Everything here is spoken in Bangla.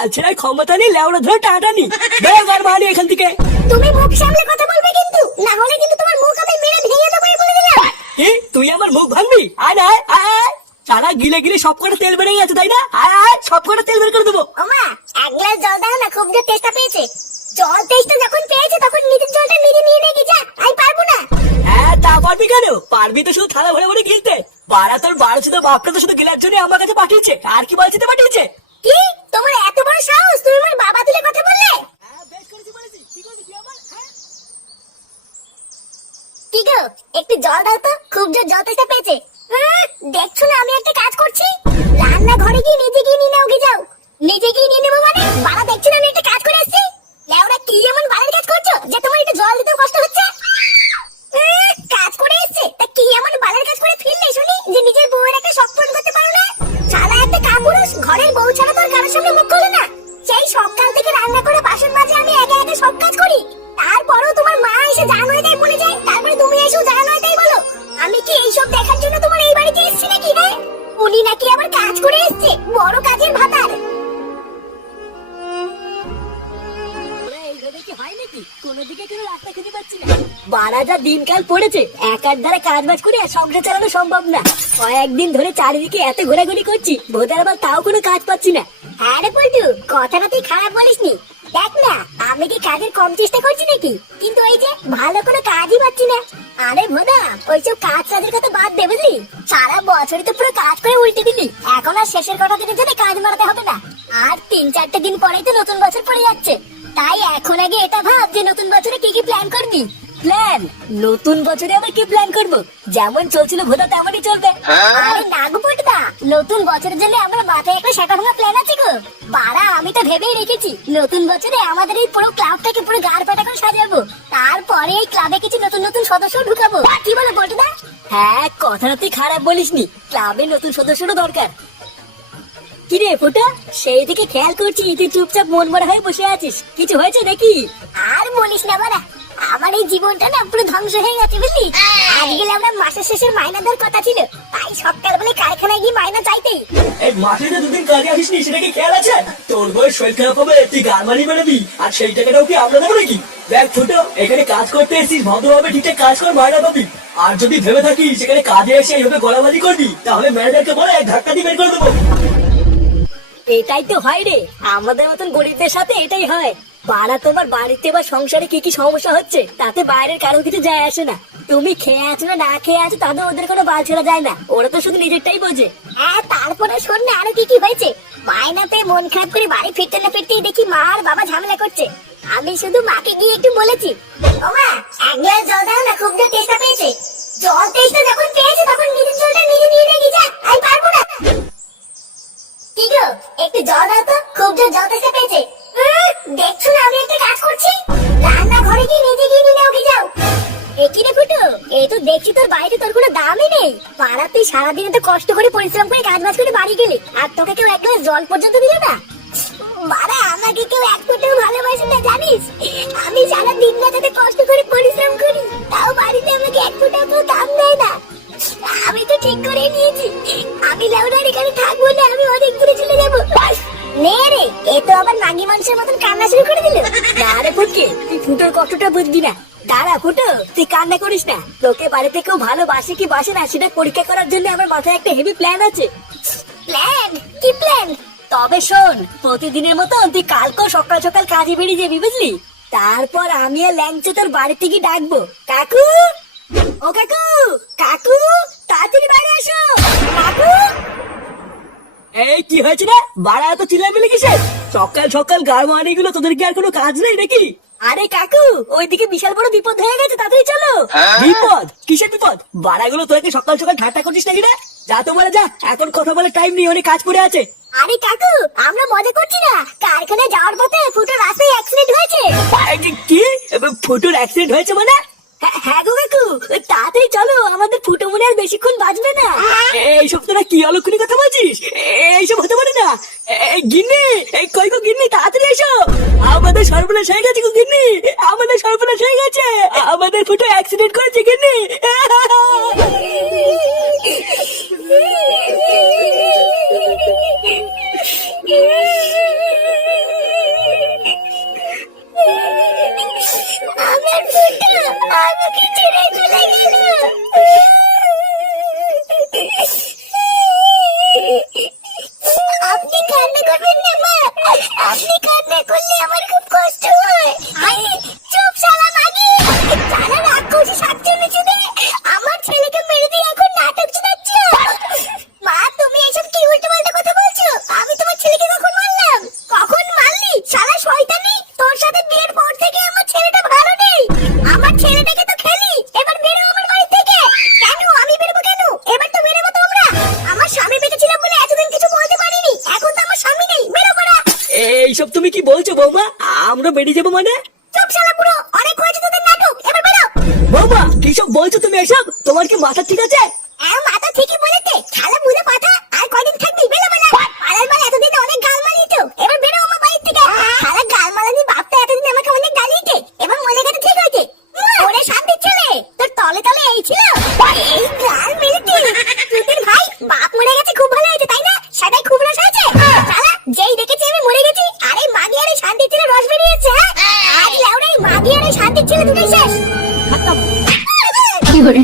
হাল ছেড়ে ক্ষমতা নেই, লেওড়া ধরে টাটানি। বেরো ঘর বাড়ি এখান থেকে। তুমি মুখ সামলে কথা বলবে কিন্তু, না হলে কিন্তু তোমার মুখ আমি মেরে ভেঙে দেবো বলে দিলাম। কি তুই আমার মুখ ভাঙবি? আয় না আয় আয়। সারা গিলে গিলে সব কটা তেল বেড়ে গেছে তাই না? আয় আয়, সব কটা তেল বের করে দেবো। ওমা, এক গ্লাস জল দাও না, খুব যে তেষ্টা পেয়েছে। জল তেষ্টা যখন পেয়েছে তখন নিজের জলটা নিজে নিয়ে রেখে যা, আমি পারবো না। হ্যাঁ তা পারবি কেন? পারবি তো শুধু থালা ভরে ভরে গিলতে। বাড়া তোর বাড়ছে তো বাপটা তো শুধু গিলার জন্য আমার কাছে পাঠিয়েছে, আর কি বলছিতে পাঠিয়েছে? কি তোমার এত বড় সাহস, তুমি আমার বাবা তুলে কথা বললে? বেশ করেছি বলেছি, কি করবি তুই আমার? কি গো, একটু জল দাও তো, খুব জোর জল তেষ্টা পেয়েছে। দেখছো না আমি একটা কাজ করছি? রান্না ঘরে গিয়ে নিজে গিয়ে নিয়ে নাও, গে যাও। নিজে গিয়ে নিয়ে নেবো মানে? বাবা দেখছো না আমি একটা কাজ করে এসেছি। লেওরা কি এমন বালের কাজ করছো যে তোমার একটু জল দিতেও কষ্ট হচ্ছে? কাজ করে এসছে তা কি এমন বালের কাজ করে ফিরলে শুনি যে নিজের বউয়ের একটা শখ পূরণ করতে পারো না? শালা একটা কাপুরুষ, ঘরের বউ ছাড়া তোর কারোর সামনে মুখ খোলে না। সেই সকাল থেকে রান্না করে বাসন মাজে, আমি একা একা সব কাজ করি। তারপরও তোমার মা এসে যা নয় তাই বলে যায়, তারপরে তুমি এসেও যা নয় তাই বলো। আমি কি এইসব দেখার জন্য তোমার এই বাড়িতে এসেছি নাকি? হ্যাঁ, উনি নাকি আবার কাজ করে এসছে, বড় কাজের ভাতার। বাড়া যা দিনকাল পড়েছে, একার দ্বারা কাজ বাজ করে সংসার চালানো সম্ভব না। কয়েকদিন ধরে চারিদিকে এত ঘোরাঘুরি করছি, ভোদার আবার তাও কোনো কাজ পাচ্ছি না। হ্যাঁ রে পল্টু, কথাটা তুই খারাপ বলিসনি। দেখ না, আমি কি কাজের কম চেষ্টা করছি নাকি? কিন্তু ওই যে ভালো কোনো কাজই পাচ্ছি না। আরে ভোদা, ওইসব কাজ কাজের কথা বাদ দে বুঝলি। সারা বছরই তো পুরো কাজ করে উল্টে দিলি, এখন আর শেষের কটা দিনের জন্য কাজ মারাতে হবে না। আর 3-4টে দিন পরেই তো নতুন বছর পড়ে যাচ্ছে। তাই এখন আগে এটা ভাব যে নতুন বছরে কি কি প্ল্যান করবি। প্ল্যান? নতুন বছরে আবার কি প্ল্যান করব? যেমন চলছিল ভোদা তেমনই চলবে। আরে না গো পটুদা, নতুন বছরের জন্য আমার মাথায় একটা সেটা ভাঙা প্ল্যান আছে গো। বাড়া আমি তো ভেবেই রেখেছি নতুন বছরে আমাদের এই পুরো ক্লাবটাকে পুরো গাড় পাটা করে সাজাবো। তারপরে এই ক্লাবে কিছু নতুন নতুন সদস্য ঢুকাবো। কি বলো পটুদা? হ্যাঁ, কথাটা তুই খারাপ বলিসনি, ক্লাবে নতুন সদস্যরও দরকার। কিরে ফোটা, সেই দিকে খেয়াল করছি তুই চুপচাপ মন মরা হয়ে বসে আছিস, কিছু হয়েছে দেখি? আর বলিস না বাড়া, আমার এই জীবনটা না পুরো ধ্বংস হয়ে গেছে বুঝলি। আজকে আমরা মাসের শেষের মাইনা দেওয়ার কথা ছিল, তাই সকাল বেলা কারখানায় গিয়ে মাইনা চাইতেই। এই মাঠে যে দুদিন কাজে আসিসনি সেটা কি খেয়াল আছে? তোর বয়স শরীর খারাপ হবে, তুই গারমানি বেরোবি, আর সেই টাকাটাও কি আমরা দেবো নাকি? দেখ ছোট, এখানে কাজ করতে এসেছিস, ভদ্রভাবে ঠিকঠাক কাজ কর, মাইনা পাবি। আর যদি ভেবে থাকিস সেখানে কাজে এসে এইভাবে গলাবাজি করবি, তাহলে ম্যানেজারকে বলে এক ধাক্কা দিয়ে বের করে দেবো। এটাই তো হয় রে, আমাদের মতন গরিবদের সাথে এটাই হয়। বাড়া তোমার বাড়িতে বা সংসারে কি কি সমস্যা হচ্ছে তাতে বাইরের কারো কিছু যায় আসে না। তুমি খেয়ে আছো না না খেয়ে আছো তাদের ওদের কোনো বাল ছেড়া যায় না, ওরা তো শুধু নিজেরটাই বোঝে। হ্যাঁ, তারপরে শোন না আরো কি কি হয়েছে। মায়নাতে মন খারাপ করে বাড়ি ফিরতে না ফিরতেই দেখি মা আর বাবা ঝামেলা করছে। আমি শুধু মাকে গিয়ে একটু বলেছি, ও মা এক গ্লাস জল দাও না, খুব জোর তেষ্টা পেয়েছে। জল তেষ্টা যখন পেয়েছে তখন নিজের জলটা নিজে নিয়ে রেখে যা, আমি পারবো না। কি গো, একটু জল দাও তো, খুব জোর জল তেষ্টা পেয়েছে। দেখছো না আমি একটা কাজ করছি? রান্না ঘরে গিয়ে নিজে গিয়ে নিয়ে নাও, গে যাও। একই রে ফুটো, এই তো দেখছি তোর বাড়িতে তোর কোনো দামই নেই। পাড়া তুই সারাদিন তো কষ্ট করে পরিশ্রম করে কাজ বাজ করে বাড়ি গেলি, আর তোকে কেউ এক গ্লাস জল পর্যন্ত দিল না। বাড়া আমাকে কেউ এক ফোঁটাও ভালোবাসে না জানিস। আমি সারা দিন রাতে কষ্ট করে পরিশ্রম করি, তাও বাড়িতে আমাকে এক ফোঁটাও কেউ দাম দেয় না। আমি তো ঠিক করে নিয়েছি, আমি লেওনার এখানে থাকবো না, আমি অনেক দূরে চলে যাবো। নে রে, এ তো আবার নাগি মানুষের মতন কান্না শুরু করে দিল। না রে ফুটকে, তুই ফুটোর কষ্টটা বুঝবি না। দাঁড়া ফুটো, তুই কান্না করিস না। তোকে বাড়িতে কেউ ভালোবাসে কি বাসে না সেটা পরীক্ষা করার জন্য আমার মাথায় একটা হেভি প্ল্যান আছে। প্ল্যান? কি প্ল্যান? তবে শোন, প্রতিদিনের মতন তুই কালকেও সকাল সকাল কাজে বেরিয়ে যাবি বুঝলি। তারপর আমি আর ল্যাংচে তোর বাড়ি থেকে ডাকবো, কাকু ও কাকু, কাকু তাড়াতাড়ি বাইরে আসো কাকু। এই কি হয়েছে রে, বাড়া এত চিল্লামিল্লি কিসের? সকাল সকাল গাড়মানি গুলো, তোদের কি আর কোনো কাজ নেই নাকি? আরে কাকু, ওইদিকে বিশাল বড় বিপদ হয়ে গেছে, তাড়াতাড়ি চলো। বিপদ? কিসের বিপদ? বাড়াগুলো তোকে সকাল সকাল ঠাট্টা করছিস নাকি রে? যা তো বলে যা, এখন কথা বলে টাইম নেই, অনেক কাজ পড়ে আছে। আরে কাকু, আমরা মজা করছি না, কারখানায় যাওয়ার পথে ফুটো রাস্তায় অ্যাক্সিডেন্ট হয়েছে। কি? ফুটোর অ্যাক্সিডেন্ট হয়েছে মানে? হ্যাঁ গো কাকু, তাড়াতাড়ি চলো, আমাদের ফুটো মনে আর বেশিক্ষণ বাঁচবে না। এইসব তোরা কি অলক্ষণী কথা বলছিস? এইসব হতে পারে না। গিন্নি, কই গো গিন্নি, তাড়াতাড়ি এসো, আমাদের সর্বনাশ হয়ে গেছে গো গিন্নি, আমাদের সর্বনাশ হয়ে গেছে, আমাদের ফুটো অ্যাক্সিডেন্ট করেছে গিন্নি। এইসব তুমি কি বলছো বৌমা? আমরা বেরিয়ে যাবো মানে? চুপ শালা বুড়ো, অনেক হয়েছে তোদের নাটক, এবার বেরো। বৌমা কিসব বলছো তুমি এসব? তোমার কি মাথা ঠিক আছে? মাথা ঠিকই বলেছে, শালা বুড়ো পাঠা। আর কয়দিন থাকবি? বেরো বলে। পাড়ার বাল এতদিন অনেক গাল মারিয়েছো, এবার বেরো আমার বাড়ি থেকে। শালা গাল মারানি বাপটা এতদিন আমাকে অনেক গালিয়েছে, এবার মরে গেছে ঠিক হয়েছে। ওরে শান্তির ছেলে, তোর তলে তলে এই ছিল, এই গাল মেরেছি। তুই ভাই বাপ মরে গেছে খুব ভালো হয়েছে তাই না? সেটাই খুব রস হয়েছে। শালা যেই দেখেছি আমি মরে গেছি, আরে মাগি আর এই শান্তির ছেলে রস বেরিয়েছে। আজ লেওড়াই মাগি আর এই শান্তির ছেলে দুটোই শেষ। খতম। কি করে